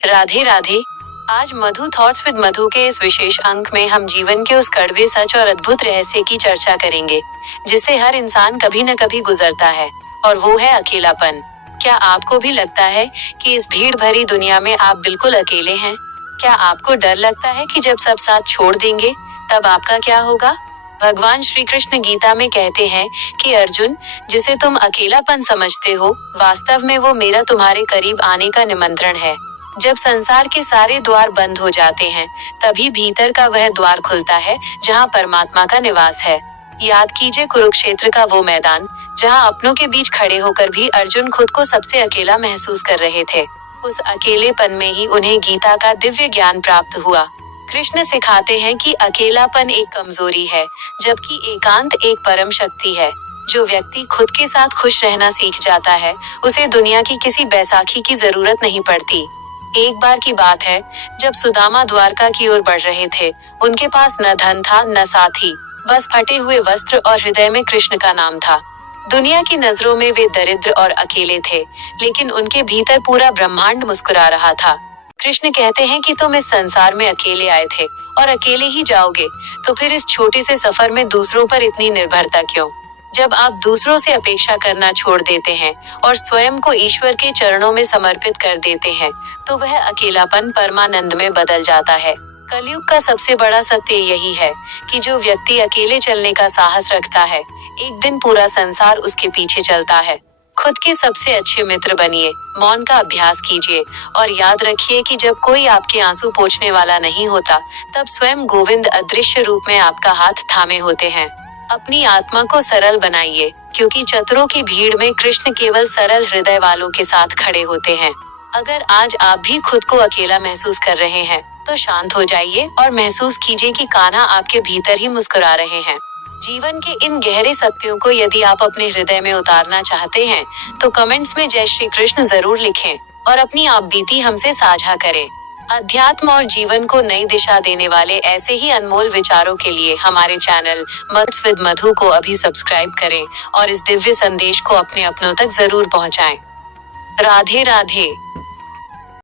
राधे राधे। आज मधु thoughts with मधु के इस विशेष अंक में हम जीवन के उस कड़वे सच और अद्भुत रहस्य की चर्चा करेंगे जिससे हर इंसान कभी न कभी गुजरता है, और वो है अकेलापन। क्या आपको भी लगता है कि इस भीड़ भरी दुनिया में आप बिल्कुल अकेले हैं? क्या आपको डर लगता है कि जब सब साथ छोड़ देंगे तब आपका क्या होगा? भगवान श्री कृष्ण गीता में कहते हैं कि अर्जुन, जिसे तुम अकेलापन समझते हो, वास्तव में वो मेरा तुम्हारे करीब आने का निमंत्रण है। जब संसार के सारे द्वार बंद हो जाते हैं, तभी भीतर का वह द्वार खुलता है जहाँ परमात्मा का निवास है। याद कीजिए कुरुक्षेत्र का वो मैदान, जहाँ अपनों के बीच खड़े होकर भी अर्जुन खुद को सबसे अकेला महसूस कर रहे थे। उस अकेलेपन में ही उन्हें गीता का दिव्य ज्ञान प्राप्त हुआ। कृष्ण सिखाते हैं कि अकेलापन एक कमजोरी है, जबकि एकांत एक परम शक्ति है। जो व्यक्ति खुद के साथ खुश रहना सीख जाता है, उसे दुनिया की किसी बैसाखी की जरूरत नहीं पड़ती। एक बार की बात है, जब सुदामा द्वारका की ओर बढ़ रहे थे, उनके पास न धन था न साथी, बस फटे हुए वस्त्र और हृदय में कृष्ण का नाम था। दुनिया की नजरों में वे दरिद्र और अकेले थे, लेकिन उनके भीतर पूरा ब्रह्मांड मुस्कुरा रहा था। कृष्ण कहते हैं कि तुम इस संसार में अकेले आए थे और अकेले ही जाओगे, तो फिर इस छोटे से सफर में दूसरों पर इतनी निर्भरता क्यों? जब आप दूसरों से अपेक्षा करना छोड़ देते हैं और स्वयं को ईश्वर के चरणों में समर्पित कर देते हैं, तो वह अकेलापन परमानंद में बदल जाता है। कलयुग का सबसे बड़ा सत्य यही है कि जो व्यक्ति अकेले चलने का साहस रखता है, एक दिन पूरा संसार उसके पीछे चलता है। खुद के सबसे अच्छे मित्र बनिए, मौन का अभ्यास कीजिए और याद रखिए कि जब कोई आपके आंसू पोंछने वाला नहीं होता, तब स्वयं गोविंद अदृश्य रूप में आपका हाथ थामे होते हैं। अपनी आत्मा को सरल बनाइए, क्योंकि चतुरों की भीड़ में कृष्ण केवल सरल हृदय वालों के साथ खड़े होते हैं। अगर आज आप भी खुद को अकेला महसूस कर रहे हैं, तो शांत हो जाइए और महसूस कीजिए कि कान्हा आपके भीतर ही मुस्कुरा रहे हैं। जीवन के इन गहरे सत्यों को यदि आप अपने हृदय में उतारना चाहते हैं, तो कमेंट्स में जय श्री कृष्ण जरूर लिखें और अपनी आप बीती हमसे साझा करें। अध्यात्म और जीवन को नई दिशा देने वाले ऐसे ही अनमोल विचारों के लिए हमारे चैनल थॉट्स विद मधु को अभी सब्सक्राइब करें और इस दिव्य संदेश को अपने अपनों तक जरूर पहुंचाएं। राधे राधे।